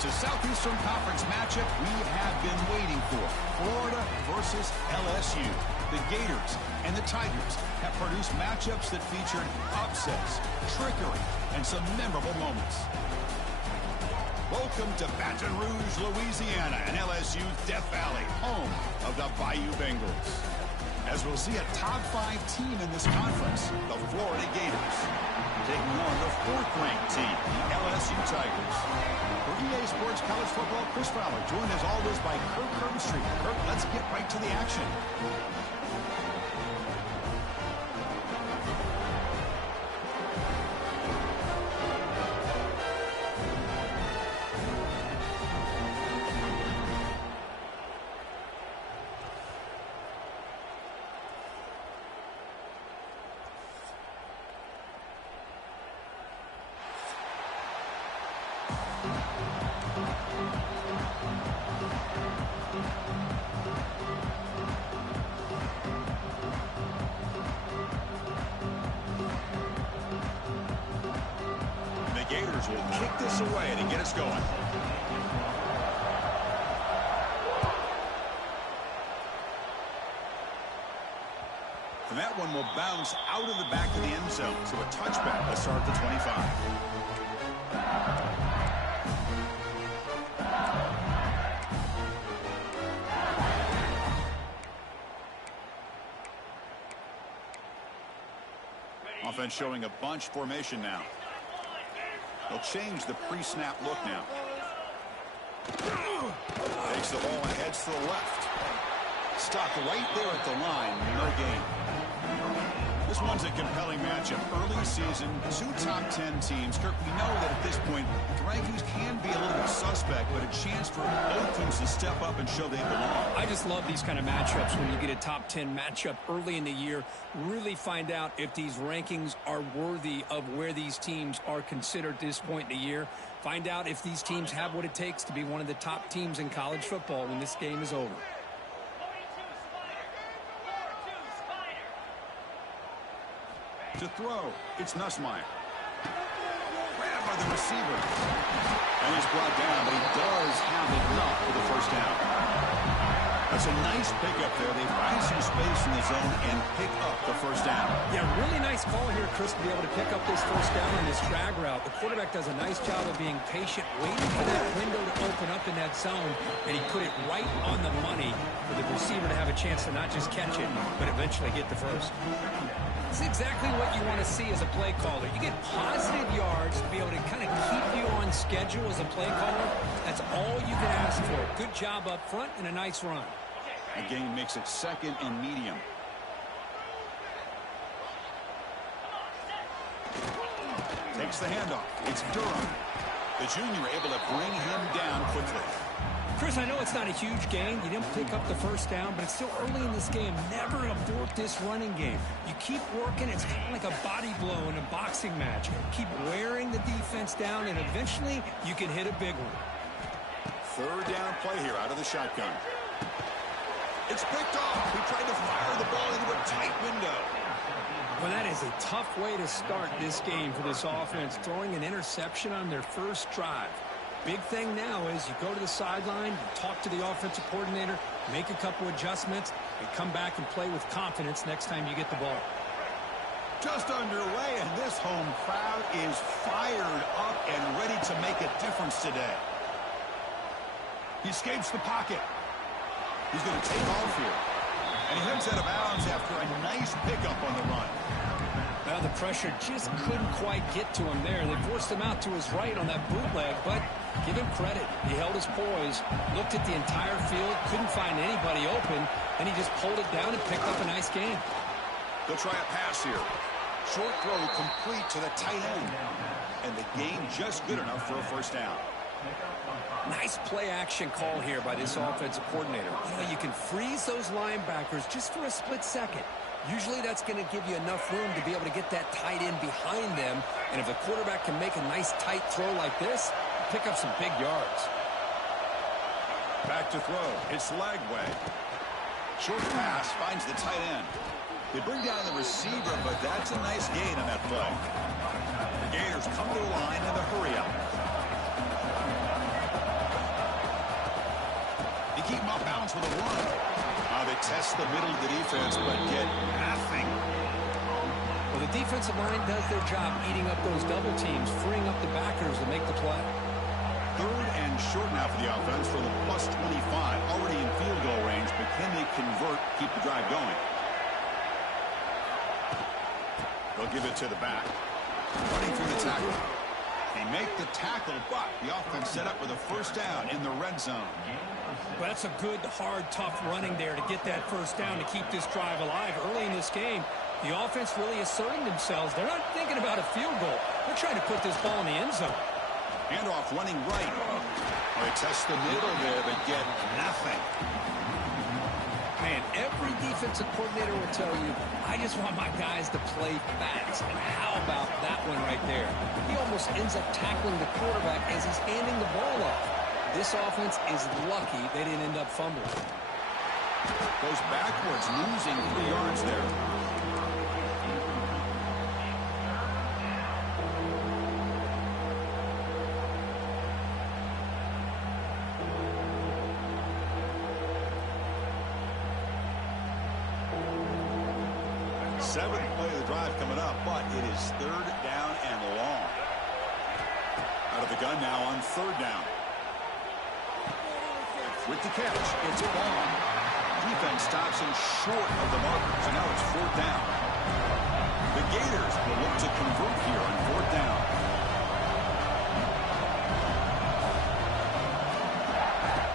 It's a Southeastern Conference matchup we have been waiting for. Florida versus LSU. The Gators and the Tigers have produced matchups that featured upsets, trickery, and some memorable moments. Welcome to Baton Rouge, Louisiana, and LSU's Death Valley, home of the Bayou Bengals. As we'll see a top 5 team in this conference, the Florida Gators, taking on the 4th-ranked team, the LSU Tigers. For EA Sports College Football, Chris Fowler, joined as always by Kirk Herbstreit. Kirk, let's get right to the action. Gators will kick this away to get us going. And that one will bounce out of the back of the end zone. So a touchback. Let's start at the 25. Offense showing a bunch formation now. They'll change the pre-snap look now. Takes the ball and heads to the left. Stopped right there at the line. No gain. This one's a compelling matchup. Early season, 2 top 10 teams. Kirk, we know that at this point, the rankings can be a little bit suspect, but a chance for both teams to step up and show they belong. I just love these kind of matchups when you get a top 10 matchup early in the year. Really find out if these rankings are worthy of where these teams are considered at this point in the year. Find out if these teams have what it takes to be one of the top teams in college football when this game is over. To throw, it's Nussmeier. Grabbed by the receiver. And he's brought down, but he does have enough for the first down. That's a nice pickup there. They find some space in the zone and pick up the first down. Yeah, really nice call here, Chris, to be able to pick up this first down on this drag route. The quarterback does a nice job of being patient, waiting for that window to open up in that zone, and he put it right on the money for the receiver to have a chance to not just catch it, but eventually get the first. It's exactly what you want to see as a play caller. You get positive yards to be able to kind of keep you on schedule as a play caller. That's all you can ask for. Good job up front and a nice run. Again, makes it 2nd and medium. Takes the handoff. It's Durham. The junior able to bring him down quickly. Chris, I know it's not a huge gain. You didn't pick up the first down, but it's still early in this game. Never abort this running game. You keep working. It's kind of like a body blow in a boxing match. Keep wearing the defense down, and eventually you can hit a big one. 3rd down play here out of the shotgun. It's picked off. He tried to fire the ball into a tight window. Well, that is a tough way to start this game for this offense, throwing an interception on their first drive. Big thing now is you go to the sideline, you talk to the offensive coordinator, make a couple adjustments, and come back and play with confidence next time you get the ball. Just underway, and this home crowd is fired up and ready to make a difference today. He escapes the pocket. He's going to take off here. And he heads out of bounds after a nice pickup on the run. Well, the pressure just couldn't quite get to him there. They forced him out to his right on that bootleg, but give him credit. He held his poise, looked at the entire field, couldn't find anybody open, and he just pulled it down and picked up a nice gain. They'll try a pass here. Short throw complete to the tight end. And the gain just good enough for a first down. Nice play-action call here by this offensive coordinator. You know, you can freeze those linebackers just for a split second. Usually that's going to give you enough room to be able to get that tight end behind them. And if the quarterback can make a nice tight throw like this, pick up some big yards. Back to throw. It's Lagway. Short pass finds the tight end. They bring down the receiver, but that's a nice gain on that play. The Gators come to the line in the hurry up. keep him off balance with a run. They test the middle of the defense, but get nothing. Well, the defensive line does their job eating up those double teams, freeing up the backers to make the play. 3rd and short now for the offense from the +25. Already in field goal range, but can they convert, keep the drive going? They'll give it to the back. Running for the tackle. They make the tackle, but the offense set up with a first down in the red zone. Well, that's a good, hard, tough running there to get that first down to keep this drive alive. Early in this game, the offense really asserting themselves. They're not thinking about a field goal. They're trying to put this ball in the end zone. Handoff running right. They test the middle there, but get nothing. Man, every defensive coordinator will tell you, I just want my guys to play fast. And how about that one right there? He almost ends up tackling the quarterback as he's handing the ball off. This offense is lucky they didn't end up fumbling. Goes backwards, losing 3 yards there. Seventh play of the drive coming up, but it is 3rd down and long. Out of the gun now on 3rd down. With the catch, it's Ball. Defense stops him short of the marker, so now it's 4th down. The Gators will look to convert here on 4th down.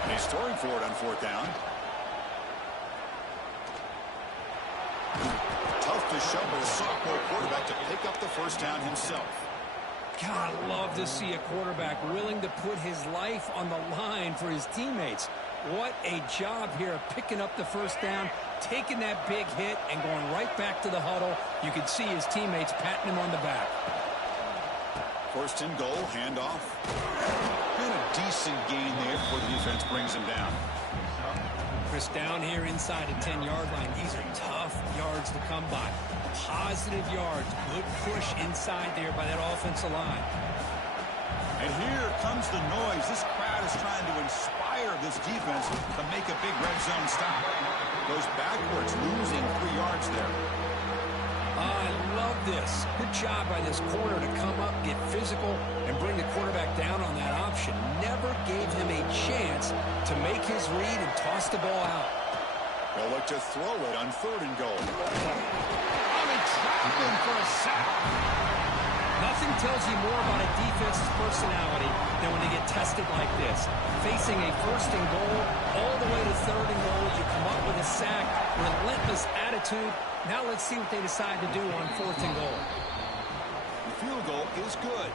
And he's throwing for it on 4th down. Tough to shovel a sophomore quarterback to pick up the first down himself. God, I love to see a quarterback willing to put his life on the line for his teammates. What a job here of picking up the first down, taking that big hit, and going right back to the huddle. You can see his teammates patting him on the back. 1st and goal, handoff. And a decent gain there before the defense brings him down. Chris, down here inside the 10-yard line. These are tough yards to come by. Positive yards. Good push inside there by that offensive line. And here comes the noise. This crowd is trying to inspire this defense to make a big red zone stop. Goes backwards, losing 3 yards there. I love this. Good job by this corner to come up, get physical, and bring the quarterback down on that option. Never gave him a chance to make his read and toss the ball out. They'll look to throw it on 3rd and goal. Traveling for a sack. Nothing tells you more about a defense's personality than when they get tested like this. Facing a 1st and goal, all the way to 3rd and goal, you come up with a sack, relentless attitude. Now let's see what they decide to do on 4th and goal. The field goal is good.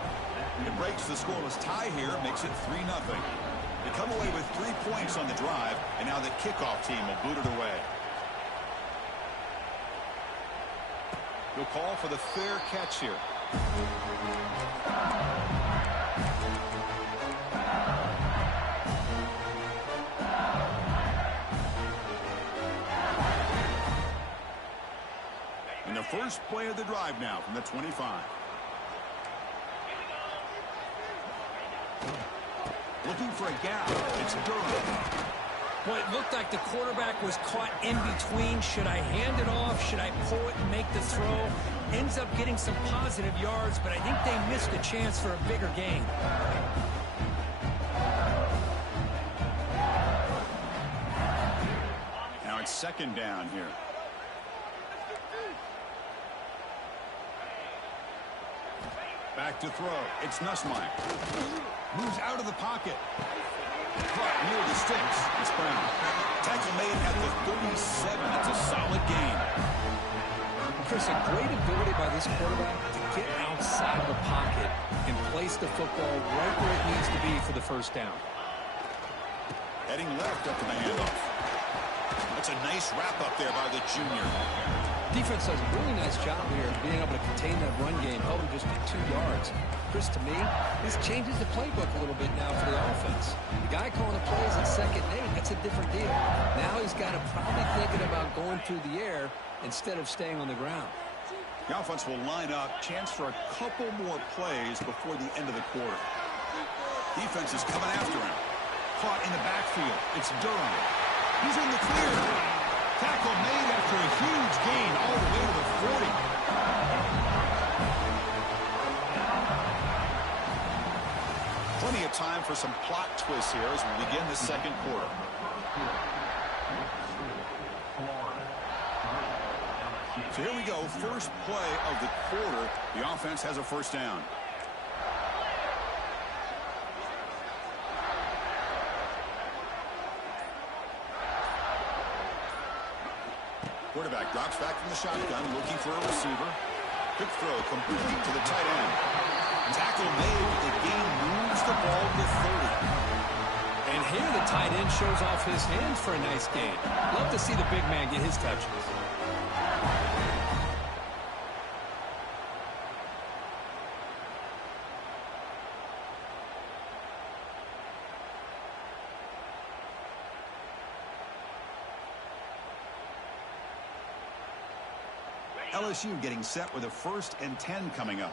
It breaks the scoreless tie here, makes it 3-0. They come away with 3 points on the drive, and now the kickoff team will boot it away. They'll call for the fair catch here. And the first play of the drive now from the 25. Looking for a gap. It's Durham. Well, it looked like the quarterback was caught in between. Should I hand it off? Should I pull it and make the throw? Ends up getting some positive yards, but I think they missed a chance for a bigger gain. Now it's 2nd down here. Back to throw. It's Nussmeier. Moves out of the pocket. Caught near the sticks. It's Brown. Tackle made at the 37. That's a solid gain. Chris, a great ability by this quarterback to get outside of the pocket and place the football right where it needs to be for the first down. Heading left after the handoff. That's a nice wrap-up there by the junior. Defense does a really nice job here of being able to contain that run game, held him just to 2 yards. Chris, to me, this changes the playbook a little bit now for the offense. The guy calling the plays at 2nd and 8, that's a different deal. Now he's got to probably thinking about going through the air instead of staying on the ground. The offense will line up. Chance for a couple more plays before the end of the quarter. Defense is coming after him. caught in the backfield. It's Durham. He's in the clear. Tackle made after a huge gain all the way to the 40. Plenty of time for some plot twists here as we begin the second quarter. So here we go, first play of the quarter. The offense has a first down. Quarterback drops back from the shotgun, looking for a receiver. Quick throw, complete to the tight end. Tackle made. The gain moves the ball to 30. And here the tight end shows off his hands for a nice gain. Love to see the big man get his touches. LSU getting set with a 1st and 10 coming up.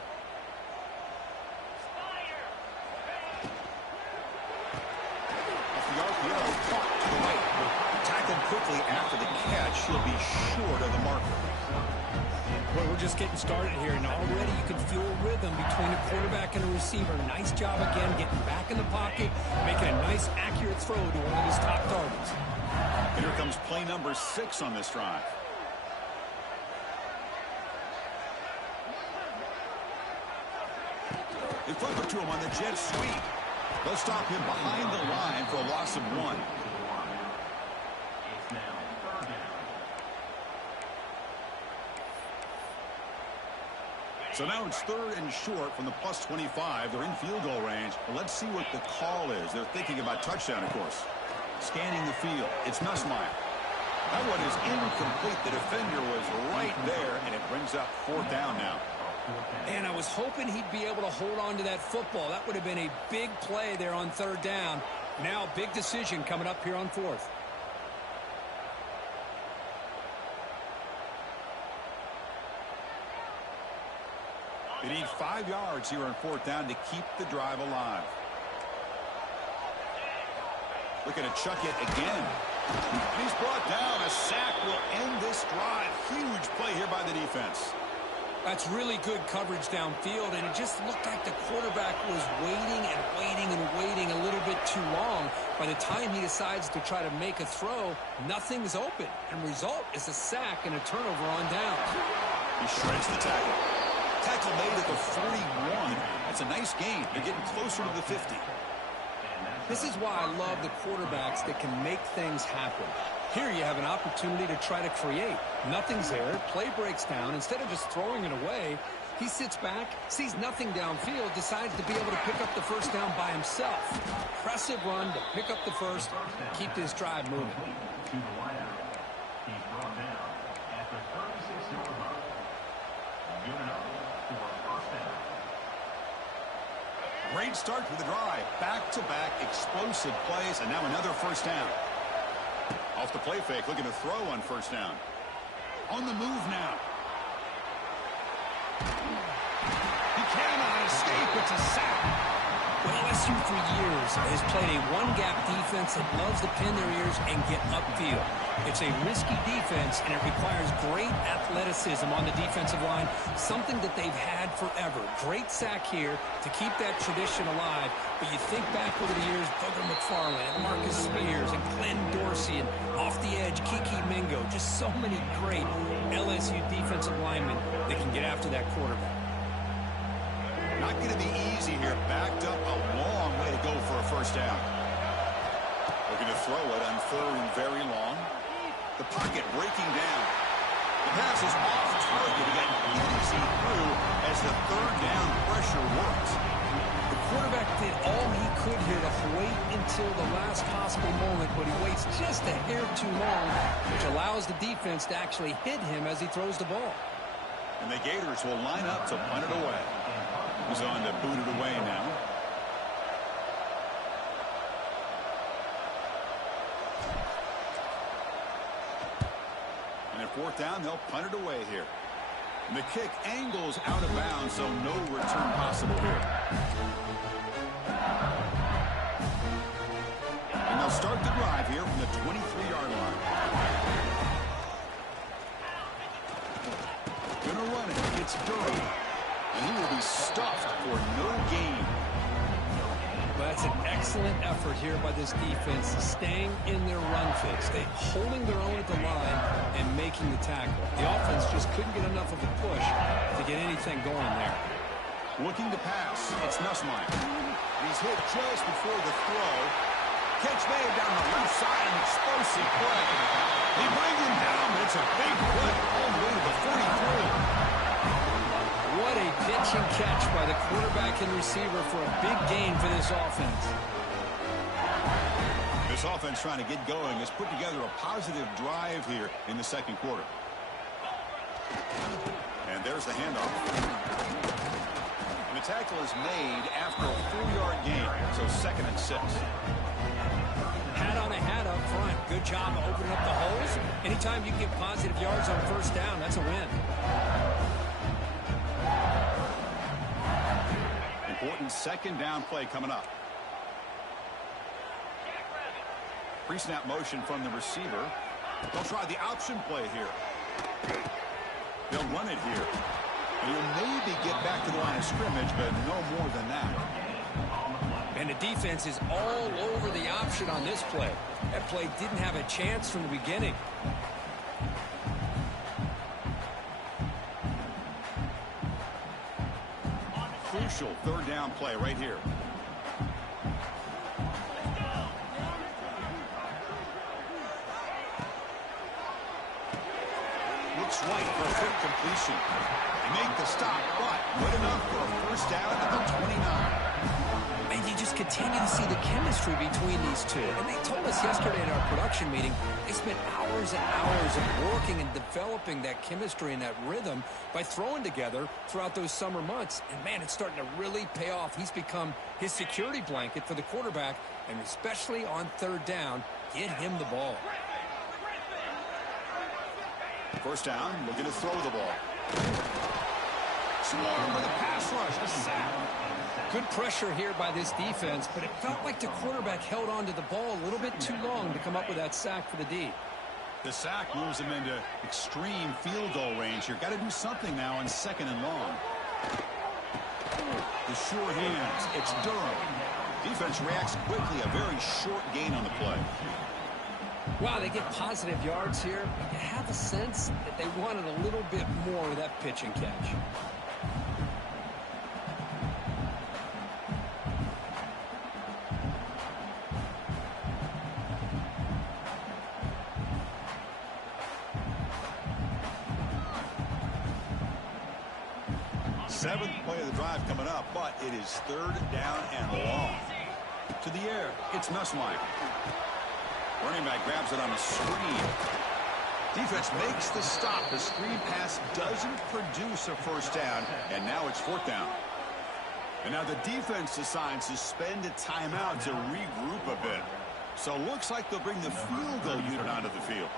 Off the RPO, caught to the right. Tackled quickly after the catch. He'll be short of the marker. Well, we're just getting started here, and already you can feel a rhythm between a quarterback and a receiver. Nice job again getting back in the pocket, making a nice, accurate throw to one of his top targets. And here comes play number 6 on this drive. They flip it to him on the jet sweep. They'll stop him behind the line for a loss of 1. So now it's 3rd and short from the plus 25. They're in field goal range. Well, let's see what the call is. They're thinking about touchdown, of course. Scanning the field. It's Nussmeier. That one is incomplete. The defender was right there, and it brings up 4th down now. And I was hoping he'd be able to hold on to that football. That would have been a big play there on 3rd down. Now, big decision coming up here on 4th. They need 5 yards here on 4th down to keep the drive alive. Looking to chuck it again. And he's brought down. A sack will end this drive. Huge play here by the defense. That's really good coverage downfield, and it just looked like the quarterback was waiting and waiting and waiting a little bit too long. By the time he decides to try to make a throw, nothing's open. And result is a sack and a turnover on downs. He shreds the tackle. Tackle made at the 41. That's a nice gain. They're getting closer to the 50. This is why I love the quarterbacks that can make things happen. Here you have an opportunity to try to create. Nothing's there. Play breaks down. Instead of just throwing it away, he sits back, sees nothing downfield, decides to be able to pick up the first down by himself. Impressive run to pick up the first, keep this drive moving. Great start to the drive. Back-to-back explosive plays, and now another first down. Off the play fake, looking to throw on first down. On the move now. He cannot escape. It's a sack. Well, LSU for years has played a one-gap defense that loves to pin their ears and get upfield. It's a risky defense, and it requires great athleticism on the defensive line, something that they've had forever. Great sack here to keep that tradition alive, but you think back over the years, Booger McFarland, Marcus Spears, and Glenn Dorsey, and off the edge, Kiki Mingo, just so many great LSU defensive linemen that can get after that quarterback. Not going to be easy here. Backed up a long way to go for a first down. Looking to throw it on 3rd and very long. The pocket breaking down. The pass is off target. He got easy through as the 3rd down pressure works. The quarterback did all he could here to wait until the last possible moment, but he waits just a hair too long, which allows the defense to actually hit him as he throws the ball. And the Gators will line up to punt it away. He's on to boot it away now. And at 4th down, they'll punt it away here. And the kick angles out of bounds, so no return possible here. start the drive here from the 23-yard line. Gonna run it. It's Durham. And he will be stuffed for no gain. Well, that's an excellent effort here by this defense, staying in their run fix. They holding their own at the line and making the tackle. The offense just couldn't get enough of a push to get anything going there. Looking to pass. It's Nussmeier. He's hit just before the throw. Catch made down the left side, an explosive play. He brings him down, but it's a big play all the way to the 43. What a pitch and catch by the quarterback and receiver for a big gain for this offense. This offense trying to get going has put together a positive drive here in the second quarter. And there's the handoff. And the tackle is made after a 4-yard gain, so 2nd and 6. Hat on a hat up front. Good job of opening up the holes. Anytime you can get positive yards on first down, that's a win. Important 2nd down play coming up. Pre-snap motion from the receiver. They'll try the option play here. They'll run it here. And he'll maybe get back to the line of scrimmage, but no more than that. And the defense is all over the option on this play. That play didn't have a chance from the beginning. Crucial 3rd down play right here. Looks right for a quick completion. They make the stop, but good enough for a first down at the 29. And you just continue to see the chemistry between these two. And they told us yesterday in our production meeting, they spent hours and hours of working and developing that chemistry and that rhythm by throwing together throughout those summer months. And, man, it's starting to really pay off. He's become his security blanket for the quarterback, and especially on 3rd down, get him the ball. First down, looking to throw the ball. Swarm with a pass rush, a sack. Good pressure here by this defense, but it felt like the quarterback held on to the ball a little bit too long to come up with that sack for the D. The sack moves him into extreme field goal range here. Got to do something now on 2nd and long. The sure hands. It's Durham. Defense reacts quickly. A very short gain on the play. Wow, they get positive yards here. You have a sense that they wanted a little bit more with that pitch and catch. Seventh play of the drive coming up, but it is 3rd down and long. To the air, it's Nussmeier. Running back grabs it on a screen. Defense makes the stop. The screen pass doesn't produce a first down, and now it's 4th down. And now the defense decides to spend a timeout to regroup a bit. So looks like they'll bring the field goal unit onto the field.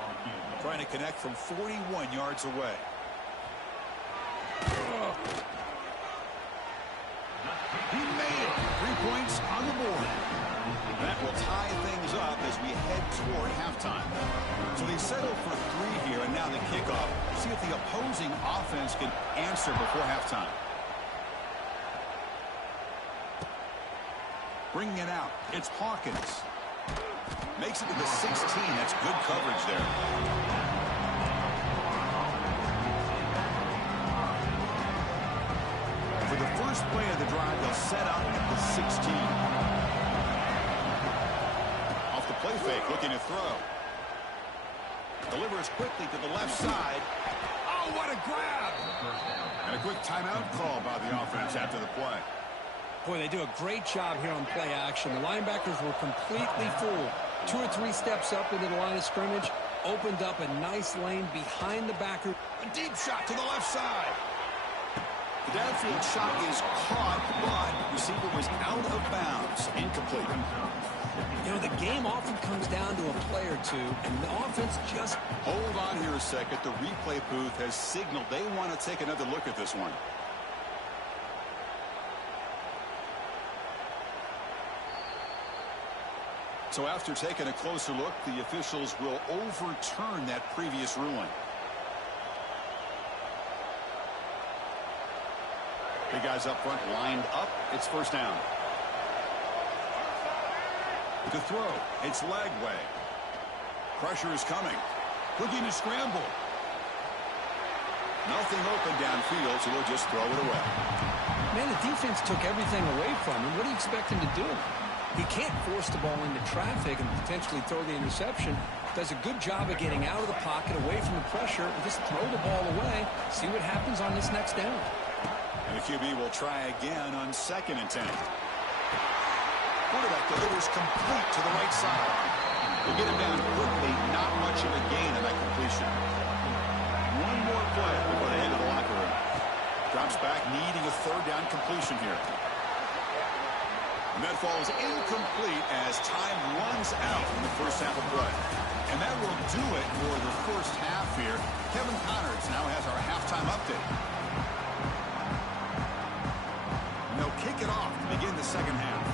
Trying to connect from 41 yards away. He made it. 3 points on the board. That will tie things up as we head toward halftime. So they settle for 3 here, and now the kickoff. See if the opposing offense can answer before halftime. Bringing it out. It's Hawkins. Makes it to the 16. That's good coverage there. For the first play of the drive, they'll set up at the 16. Off the play fake, looking to throw. Delivers quickly to the left side. Oh, what a grab! And a quick timeout call by the offense after the play. Boy, they do a great job here on play action. The linebackers were completely fooled. 2 or 3 steps up into the line of scrimmage, opened up a nice lane behind the backer. A deep shot to the left side. The downfield shot is caught, but receiver was out of bounds. Incomplete. You know, the game often comes down to a play or two, and the offense just... Hold on here a second. The replay booth has signaled they want to take another look at this one. So after taking a closer look, the officials will overturn that previous ruling. The guys up front lined up. It's first down. To throw, it's Lagway. Pressure is coming. Looking to scramble. Nothing open downfield, so he'll just throw it away. Man, the defense took everything away from him. What do you expect him to do? He can't force the ball into traffic and potentially throw the interception. Does a good job of getting out of the pocket, away from the pressure, and just throw the ball away. See what happens on this next down. And the QB will try again on 2nd and 10. Quarterback delivers complete to the right side. They get him down quickly, not much of a gain on that completion. One more play before they head to the locker room. Drops back, needing a 3rd down completion here. And that falls incomplete as time runs out in the first half of play. And that will do it for the first half here. Kevin Connors now has our halftime update. And they'll kick it off to begin the second half.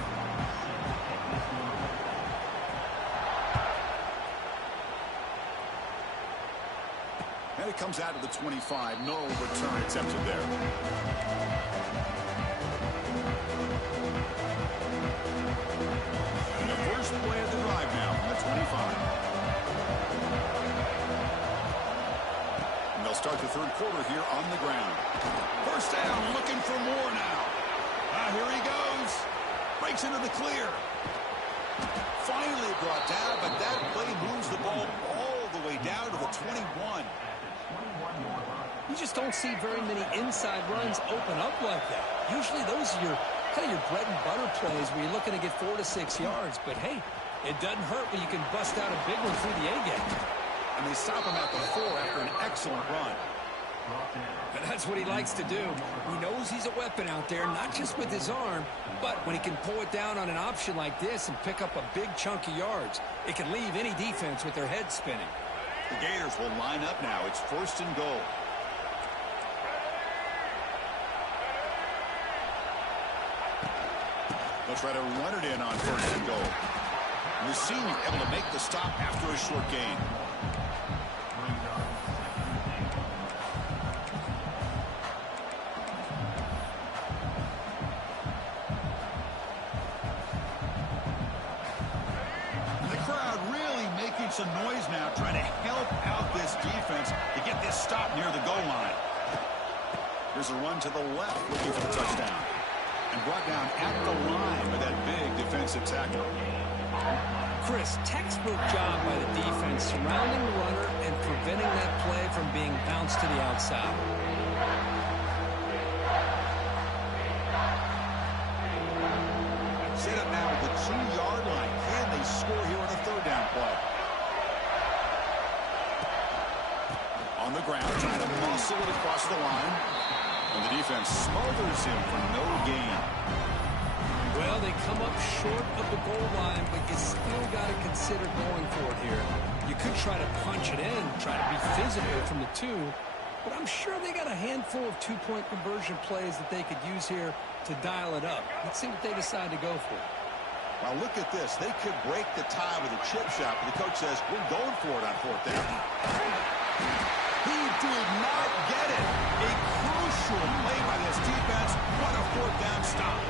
And it comes out of the 25. No return attempted there. And the first play of the drive now from the 25. And they'll start the 3rd quarter here on the ground. First down, looking for more now. Here he goes. Breaks into the clear. Finally brought down, but that play moves the ball all the way down to the 21. You just don't see very many inside runs open up like that. Usually those are your kind of your bread and butter plays where you're looking to get 4 to 6 yards. But hey, it doesn't hurt when you can bust out a big one through the A-gap. And they stop him at the 4 after an excellent run. And that's what he likes to do. He knows he's a weapon out there, not just with his arm, but when he can pull it down on an option like this and pick up a big chunk of yards, it can leave any defense with their head spinning. The Gators will line up now. It's 1st and goal. They'll try to run it in on 1st and goal. And the senior able to make the stop after a short gain. The crowd really making some noise now, trying to help out this defense to get this stop near the goal line. Here's a run to the left, looking for the touchdown. And brought down at the line with that big defensive tackle. Chris, textbook job by the defense surrounding the runner and preventing that play from being bounced to the outside. Set up now at the 2-yard line. Can they score here on a 3rd down play? On the ground, trying to muscle it across the line. And the defense smothers him for no gain. Well, they come up short of the goal line, but you still got to consider going for it here. You could try to punch it in, try to be physical from the 2, but I'm sure they got a handful of 2-point conversion plays that they could use here to dial it up. Let's see what they decide to go for. Well, look at this. They could break the tie with a chip shot, but the coach says, we're going for it on 4th down. He did not get it. A crucial play by this defense. What a 4th down stop.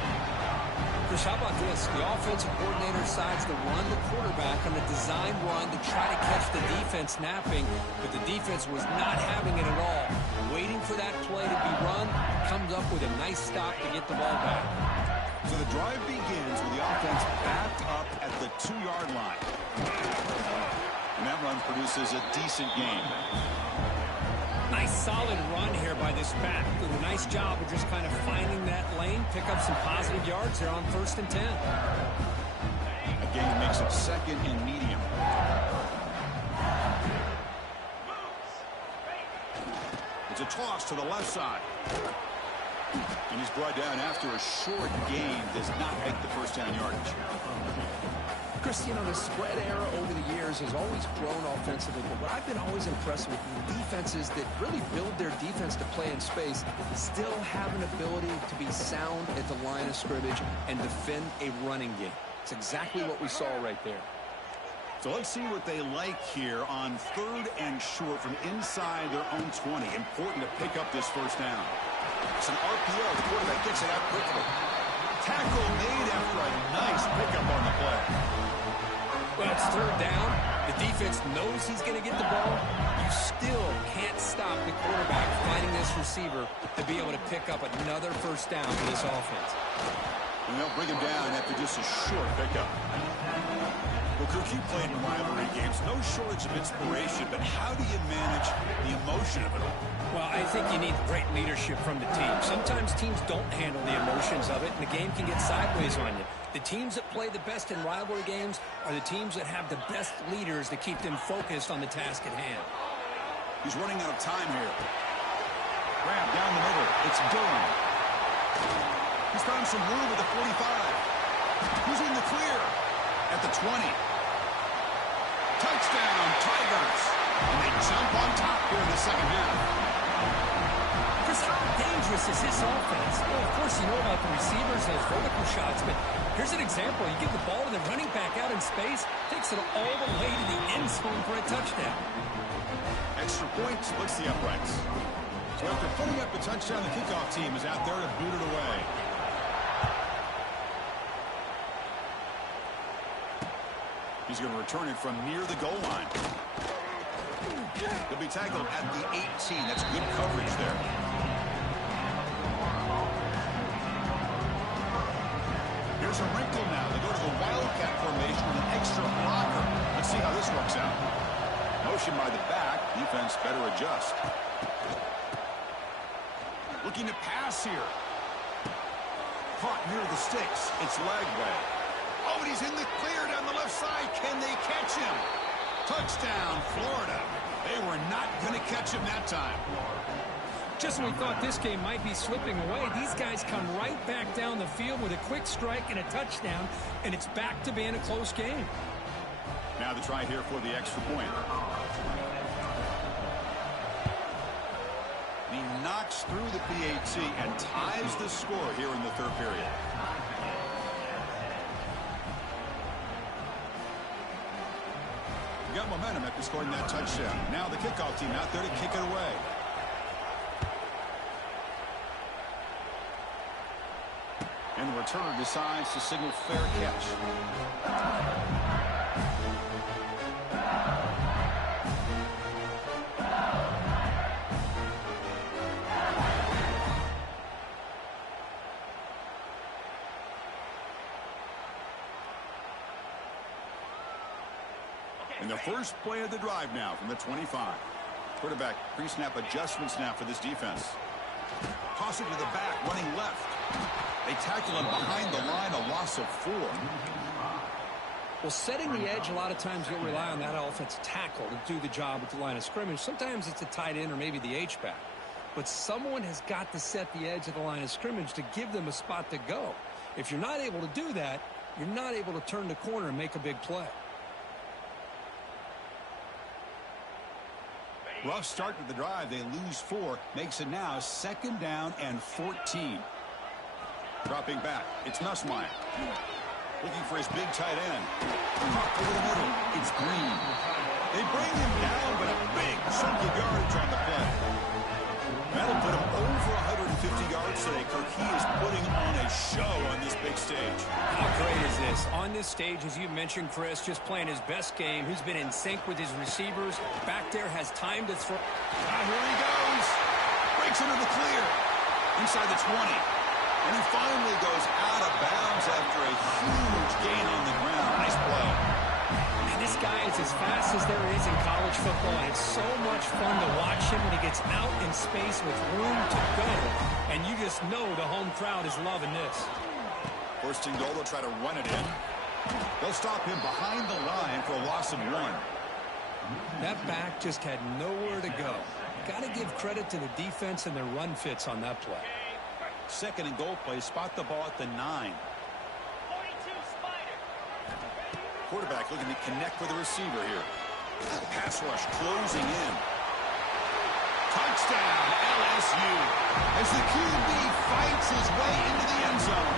Chris, how about this? The offensive coordinator decides to run the quarterback on a design run to try to catch the defense napping, but the defense was not having it at all. Waiting for that play to be run, comes up with a nice stop to get the ball back. So the drive begins with the offense backed up at the 2-yard line. And that run produces a decent gain. Nice solid run here by this back. Did a nice job of just kind of finding that lane, pick up some positive yards there on 1st and 10. A gain makes it 2nd and medium. It's a toss to the left side. And he's brought down after a short gain. Does not make the 1st down yardage. Chris, you know, the spread era over the years has always grown offensively, but what I've been always impressed with the defenses that really build their defense to play in space still have an ability to be sound at the line of scrimmage and defend a running game. It's exactly what we saw right there. So let's see what they like here on 3rd and short from inside their own 20. Important to pick up this first down. It's an RPO. The quarterback gets it out quickly. Tackle made after a nice pickup on the play. Well, it's 3rd down. The defense knows he's going to get the ball. You still can't stop the quarterback finding this receiver to be able to pick up another first down for this offense. And they'll bring him down after just a short pickup. Well, Cook, you played in rivalry games. No shortage of inspiration, but how do you manage the emotion of it all? Well, I think you need great leadership from the team. Sometimes teams don't handle the emotions of it, and the game can get sideways on you. The teams that play the best in rivalry games are the teams that have the best leaders to keep them focused on the task at hand. He's running out of time here. Grab down the middle. It's Durham. He's found some room at the 45. He's in the clear at the 20. Touchdown, Tigers. And they jump on top here in the second half. Chris, how dangerous is this offense? Well, of course, you know about the receivers, those vertical shots, but here's an example. You give the ball to the running back out in space, takes it all the way to the end zone for a touchdown. Extra point splits the uprights. So after putting up the touchdown, the kickoff team is out there to boot it away. He's going to return it from near the goal line. He'll be tackled at the 18. That's good coverage there. Here's a wrinkle now. They go to the Wildcat formation with an extra blocker. Let's see how this works out. Motion by the back. Defense better adjust. Looking to pass here. Caught near the sticks. It's Lagway. Oh, but he's in the clear down the left side. Can they catch him? Touchdown, Florida. They were not going to catch him that time. Just when we thought this game might be slipping away, these guys come right back down the field with a quick strike and a touchdown, and it's back to being a close game. Now the try here for the extra point. He knocks through the PAT and ties the score here in the 3rd period. Got momentum after scoring that touchdown. Now the kickoff team out there to kick it away. And the returner decides to signal fair catch. And the first play of the drive now from the 25. Quarterback pre-snap adjustment snap for this defense. Toss it to the back, running left. They tackle him behind the line, a loss of 4. Well, setting the edge, a lot of times you'll rely on that offensive tackle to do the job at the line of scrimmage. Sometimes it's a tight end or maybe the H-back. But someone has got to set the edge of the line of scrimmage to give them a spot to go. If you're not able to do that, you're not able to turn the corner and make a big play. Rough start to the drive. They lose 4. Makes it now 2nd down and 14. Dropping back. It's Nussmeier. Looking for his big tight end. Over the middle. It's Green. They bring him down, but a big chunky yardage on the play. That'll put him over 150 yards today. Kirk, he is putting on a show on this big stage. How great is this? On this stage, as you mentioned, Chris, just playing his best game. He's been in sync with his receivers. Back there, has time to throw. Here he goes. Breaks into the clear. Inside the 20. And he finally goes out of bounds after a huge gain on the ground. Nice play. And this guy is as fast as there is in college football, and it's so much fun to watch him when he gets out in space with room to go. And you just know the home crowd is loving this. First and goal, they'll try to run it in. They'll stop him behind the line for a loss of 1. That back just had nowhere to go. Got to give credit to the defense and their run fits on that play. 2nd and goal play. Spot the ball at the 9. Quarterback looking to connect with the receiver here. Pass rush closing in. Touchdown, LSU. As the QB fights his way into the end zone.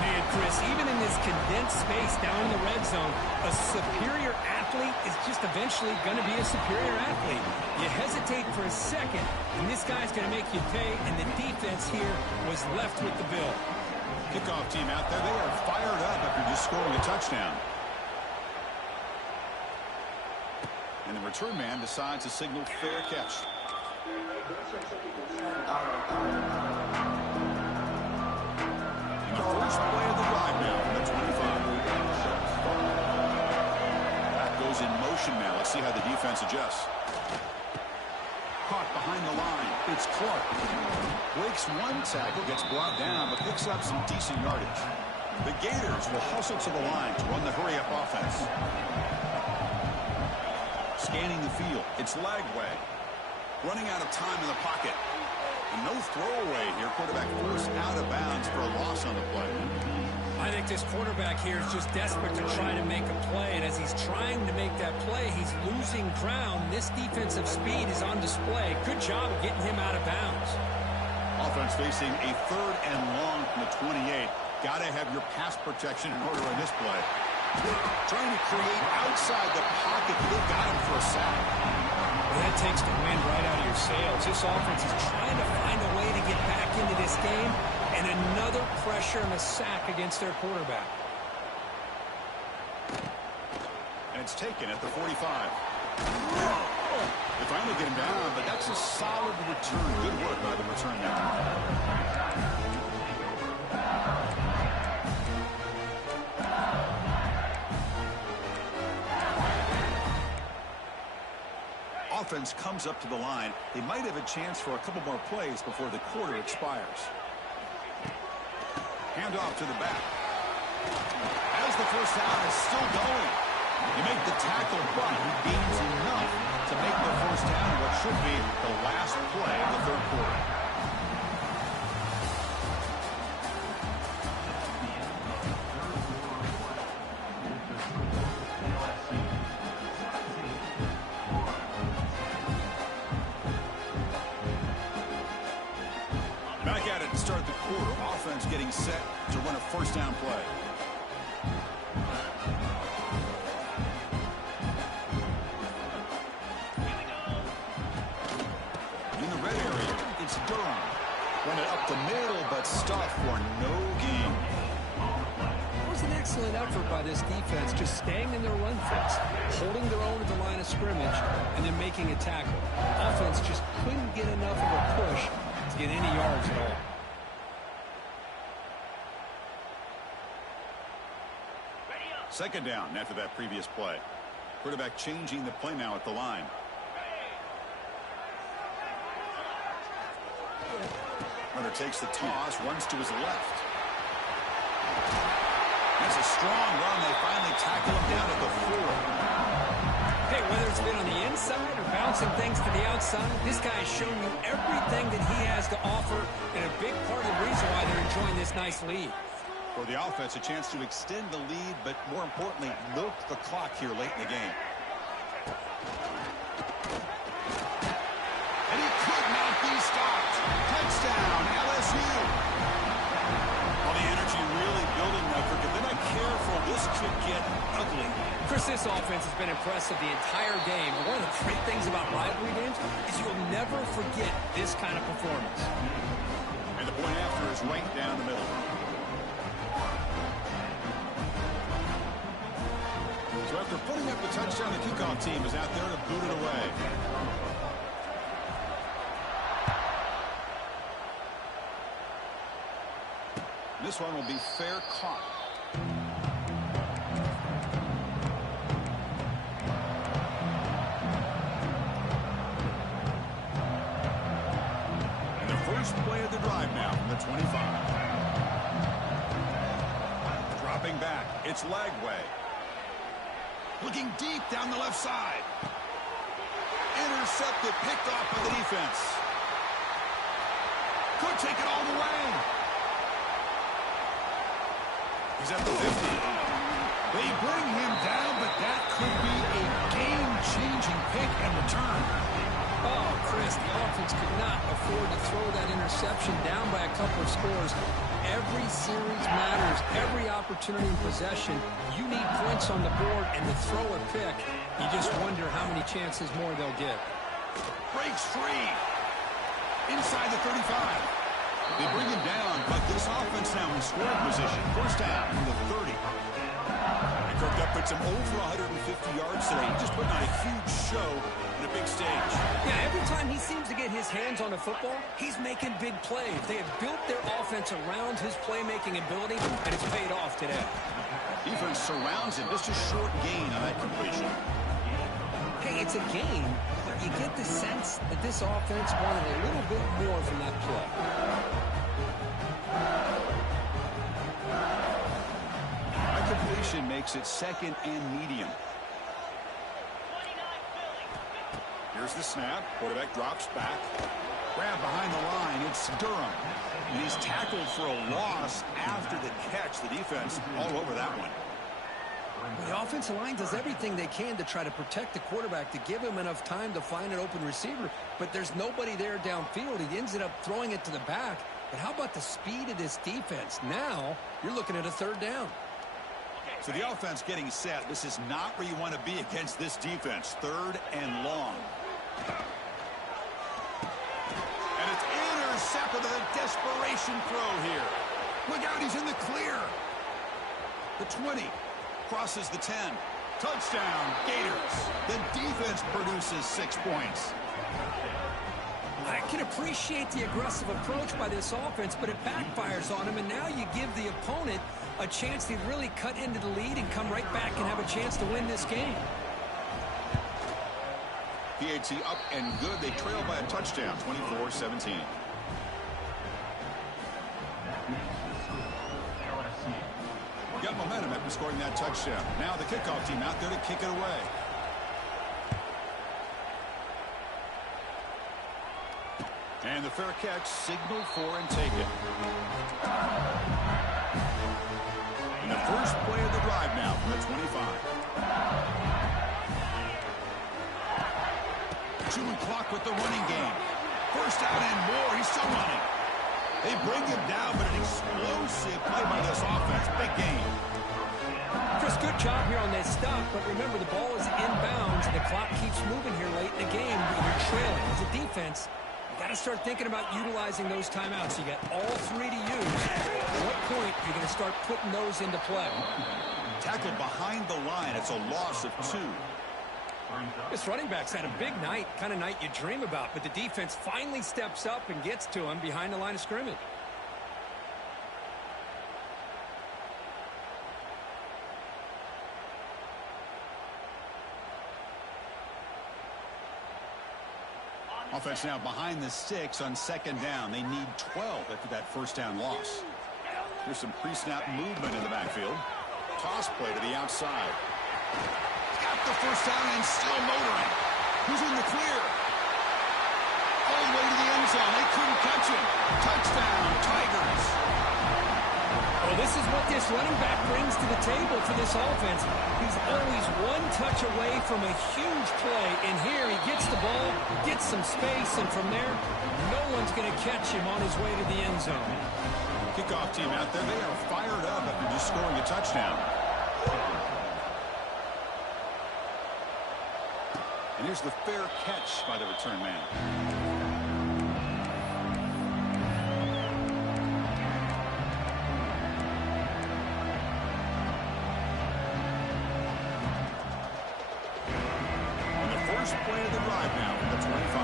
Man, Chris, even in this this condensed space down in the red zone, a superior athlete is just eventually going to be a superior athlete. You hesitate for a second, and this guy's going to make you pay, and the defense here was left with the bill. Kickoff team out there, they are fired up after just scoring a touchdown. And the return man decides to signal fair catch. And the first play of the drive now from the 25. That goes in motion now. Let's see how the defense adjusts. Caught behind the line. It's Clark. Breaks one tackle, gets brought down, but picks up some decent yardage. The Gators will hustle to the line to run the hurry-up offense. Scanning the field. It's Lagway. Running out of time in the pocket. And no throwaway here. Quarterback forced out of bounds for a loss on the play. I think this quarterback here is just desperate to try to make a play, and as he's trying to make that play, he's losing ground. This defensive speed is on display. Good job of getting him out of bounds. Offense facing a 3rd and long from the 28. Got to have your pass protection in order on this play. Trying to create outside the pocket, but they got him for a sack. Well, that takes the wind right out of your sails. This offense is trying to find a way to get back into this game, and another pressure and a sack against their quarterback. And it's taken at the 45. They finally get him down, but that's a solid return. Good work by the return man. Offense comes up to the line. They might have a chance for a couple more plays before the quarter expires. Hand off to the back. As the first down is still going. You make the tackle, but he gains enough to make the first down in what should be the last play of the 3rd quarter. Back at it to start the quarter. Offense getting set to run a first down play. In the red area, it's Durham. Run it up the middle, but stuffed for no gain. It was an excellent effort by this defense, just staying in their run fits, holding their own at the line of scrimmage, and then making a tackle. Offense just couldn't get enough of a push to get any yards at all. Second down after that previous play. Quarterback changing the play now at the line. Runner takes the toss, runs to his left. That's a strong run. They finally tackle him down at the 4. Hey, whether it's been on the inside or bouncing things to the outside, this guy has shown you everything that he has to offer, and a big part of the reason why they're enjoying this nice lead. For the offense, a chance to extend the lead, but more importantly, milk the clock here late in the game. And he could not be stopped. Touchdown, LSU. Well, the energy really building now. If they're not careful, this could get ugly. Chris, this offense has been impressive the entire game. And one of the great things about rivalry games is you'll never forget this kind of performance. And the point after is right down the middle. So after putting up the touchdown, the kickoff team is out there to boot it away. This one will be fair caught. And the first play of the drive now from the 25. Dropping back, it's Lagway. Looking deep down the left side. Intercepted, picked off by the defense. Could take it all the way. He's at the 50. They bring him down, but that could be a game-changing pick and return. Oh, Chris, the offense could not afford to throw that interception down by a couple of scores. Every series matters. Every opportunity and possession, you need points on the board, and to throw a pick, you just wonder how many chances more they'll get. Breaks free. Inside the 35. They bring him down, but this offense now in scoring position. First down from the 30. And Kirk puts him over 150 yards today. He just put on a huge show in a big stage. Yeah, every time he seems to get his hands on the football, he's making big plays. They have built their offense around his playmaking ability, and it's paid off today. Defense surrounds him. Just a short gain on that completion. Hey, it's a game, but you get the sense that this offense wanted a little bit more from that play. That completion makes it second and medium. Here's the snap. Quarterback drops back. Grab behind the line. It's Durham. And he's tackled for a loss after the catch. The defense all over that one. The offensive line does everything they can to try to protect the quarterback, to give him enough time to find an open receiver, but there's nobody there downfield. He ends up throwing it to the back. But how about the speed of this defense? Now you're looking at a third down. So the offense getting set. This is not where you want to be against this defense. Third and long. And it's intercepted with a desperation throw here. Look out, he's in the clear. The 20. Crosses the 10. Touchdown, Gators. The defense produces 6 points. I can appreciate the aggressive approach by this offense, but it backfires on him, and now you give the opponent a chance to really cut into the lead and come right back and have a chance to win this game. PAT up and good. They trail by a touchdown, 24-17. Got momentum after scoring that touchdown. Now the kickoff team out there to kick it away. And the fair catch signaled for and taken. And the first play of the drive now from the 25. Chewing clock with the running game. First down and more. He's still running. They bring him down, but an explosive play by this offense. Big game. Chris, good job here on that stop, but remember the ball is inbounds and the clock keeps moving here late in the game. You're trailing. As a defense, you got to start thinking about utilizing those timeouts. You got all three to use. At what point you're going to start putting those into play? Tackled behind the line. It's a loss of 2. This running back's had a big night, kind of night you dream about, but the defense finally steps up and gets to him behind the line of scrimmage. Offense now behind the 6 on second down. They need 12 after that first down loss. There's some pre-snap movement in the backfield. Toss play to the outside. Got the first down and still motoring. Who's in the clear? All the way to the end zone. They couldn't catch him. Touchdown, Tigers. Well, this is what this running back brings to the table for this offense. He's always one touch away from a huge play. And here he gets the ball, gets some space, and from there, no one's going to catch him on his way to the end zone. Kickoff team out there, they are fired up after just scoring a touchdown. And here's the fair catch by the return man. And the first play of the drive now from the 25.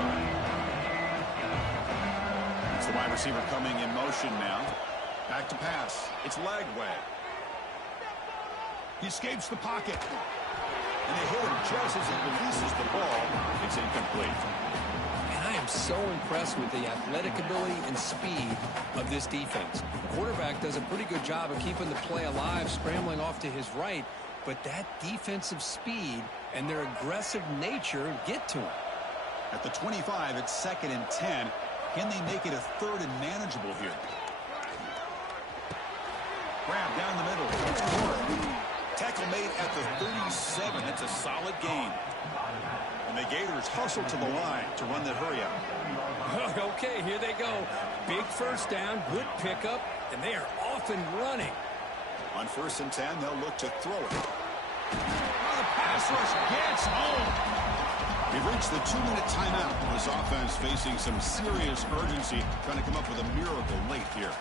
It's the wide receiver coming in motion now. Back to pass. It's Lagway. He escapes the pocket. And they hit him just as he releases the ball. It's incomplete. And I am so impressed with the athletic ability and speed of this defense. The quarterback does a pretty good job of keeping the play alive, scrambling off to his right. But that defensive speed and their aggressive nature get to him. At the 25, it's second and 10. Can they make it a third and manageable here? Grab down the middle. Tackle made at the 37. That's a solid gain. And the Gators hustle to the line to run that hurry out. Okay, here they go. Big first down, good pickup. and they are off and running. On 1st and 10, they'll look to throw it. Oh, the pass rush gets home. We've reached the 2-minute timeout. This offense facing some serious urgency, trying to come up with a miracle late here.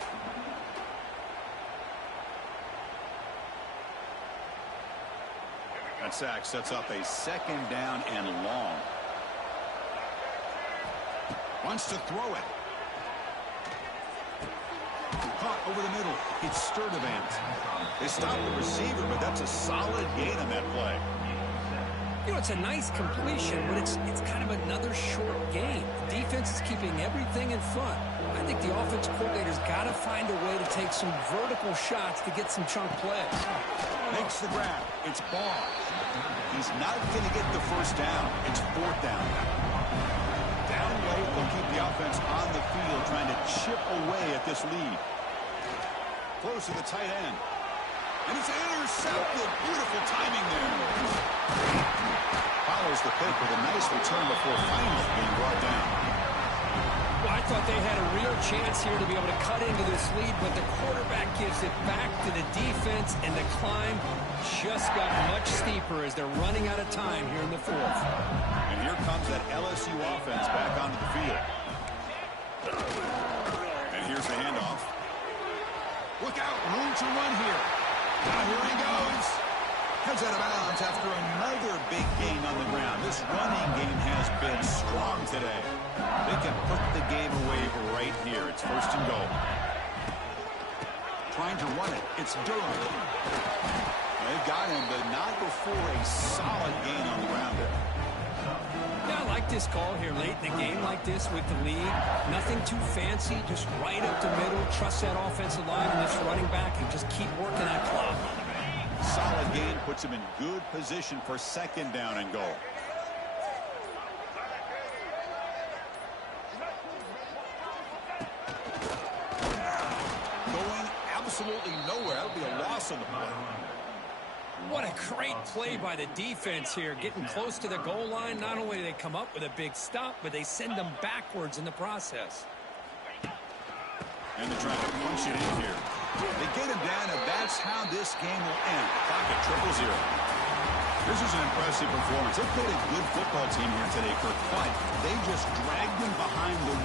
That sack sets up a 2nd down and long. Wants to throw it. Caught over the middle. It's Sturdivant. They stop the receiver, but that's a solid gain on that play. You know, it's a nice completion, but it's kind of another short game. The defense is keeping everything in front. I think the offensive coordinator's got to find a way to take some vertical shots to get some chunk plays. Makes the grab. It's Ball. He's not going to get the 1st down. It's 4th down. Down low, they'll keep the offense on the field, trying to chip away at this lead. Close to the tight end. And it's intercepted. Beautiful timing there. Follows the pick with a nice return before finally being brought down. Well, I thought they had a real chance here to be able to cut into this lead, but the quarterback gives it back to the defense, and the climb just got much steeper as they're running out of time here in the 4th. And here comes that LSU offense back onto the field. And here's the handoff. Look out, room to run here. Now here he goes. Heads out of bounds after another big gain on the ground. This running game has been strong today. They can put the game away right here. It's 1st and goal. Trying to run it. It's Durham. They've got him, but not before a solid gain on the ground there. Yeah, I like this call here late in the game like this with the lead. Nothing too fancy, just right up the middle. Trust that offensive line and this running back and just keep working that clock. Solid gain puts him in good position for 2nd down and goal. Going absolutely nowhere. That'll be a loss on the play. What a great play by the defense here. Getting close to the goal line, not only do they come up with a big stop, but they send them backwards in the process. And they're trying to punch it in here. They get him down, and that's how this game will end. Clock at 0-0. This is an impressive performance. They played a good football team here today, Kirk, but they just dragged them behind the